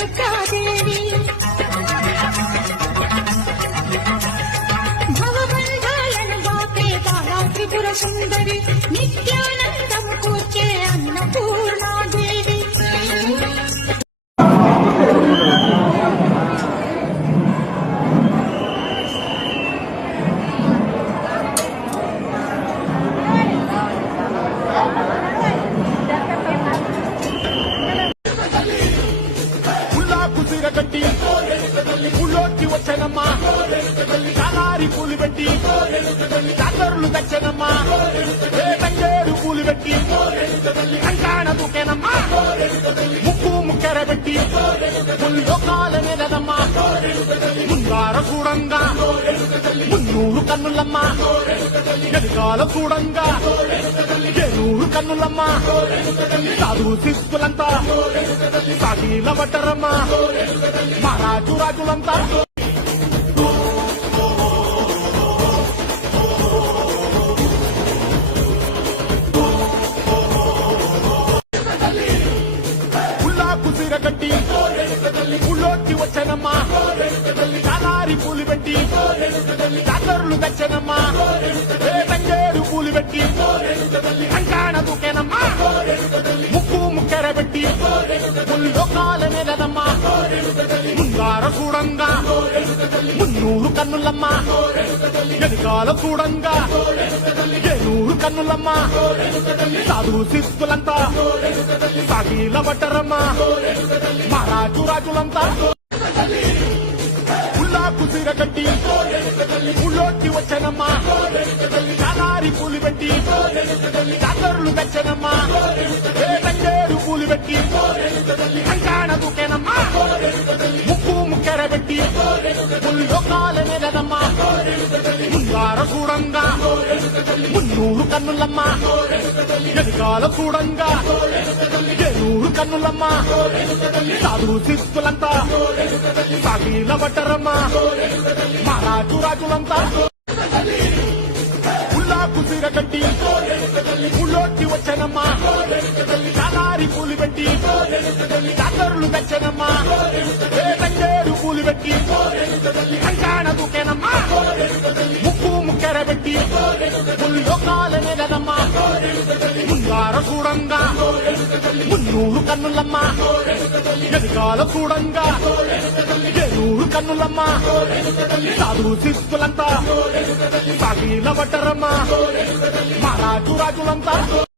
దుర్గాదేవి భవబంధాలను బాపే బాలా త్రిపుర సుందరి నిత్యానందము కూర్చే అన్నపూర్ణాదేవి కట్టి పుల్లోకి వచ్చనమ్మా కాలారి పూలు పెట్టి జాతరులు తెచ్చనమ్మా తంగేరు పూలు పెట్టి కంకాణ దూకేనమ్మా ముక్కు ముక్కెర పెట్టి ముల్లోకాల మీదనమ్మా ముందార చూడంగా మున్నూరు కన్నులమ్మా వెనకాల చూడంగా ఏనూరు కన్నులమ్మా సాధువు శిస్తులంతా సాగిల పట్టరమ్మా మహారాజు రాజులంతా పుల్లాకు సీర కట్టి పుల్లోకి వచ్చనమ్మా కాలారి పూలు పెట్టి జాతరులు తెచ్చనమ్మా తంగేరు పూలు పెట్టి కంకాణ దూకేనమ్మా ముక్కు ముక్కెర పెట్టి ముల్లోకాల మీదనమ్మా ముందార చూడంగా మున్నూరు కన్నులమ్మా వెనకాల చూడంగా ఏనూరు కన్నులమ్మా సాధువు శిస్తులంతా సాగిల పట్టరమ్మా మహారాజు రాజులంతా పుల్లాకు సీర కట్టి పుల్లోకి వచ్చనమ్మా కాలారి పూలు పెట్టి జాతరులు తెచ్చనమ్మా తంగేరు పూలు పెట్టి కంకాణ దూకేనమ్మా ముక్కు ముక్కెర పెట్టి ముల్లోకాల మీదనమ్మా ముందార చూడంగా మున్నూరు కన్నులమ్మా వెనకాల చూడంగా ఏనూరు కన్నులమ్మా సాధువు శిస్తులంతా సాగిల పట్టరమ్మా మహారాజు రాజులంతా పుల్లాకు సీర కట్టి పుల్లోకి వచ్చనమ్మా కాలారి పూలు పెట్టి జాతరులు తెచ్చనమ్మా తంగేరు పూలు పెట్టి కంకాణ దూకేనమ్మా ముక్కు ముక్కెర పెట్టి ముల్లోకాల మీదనమ్మా ముందార చూడంగా మున్నూరు కన్నులమ్మా వెనకాల చూడంగా ఏనూరు కన్నులమ్మా సాధువు శిస్తులంతా సాగిల పట్టరమ్మా మహారాజు రాజులంతా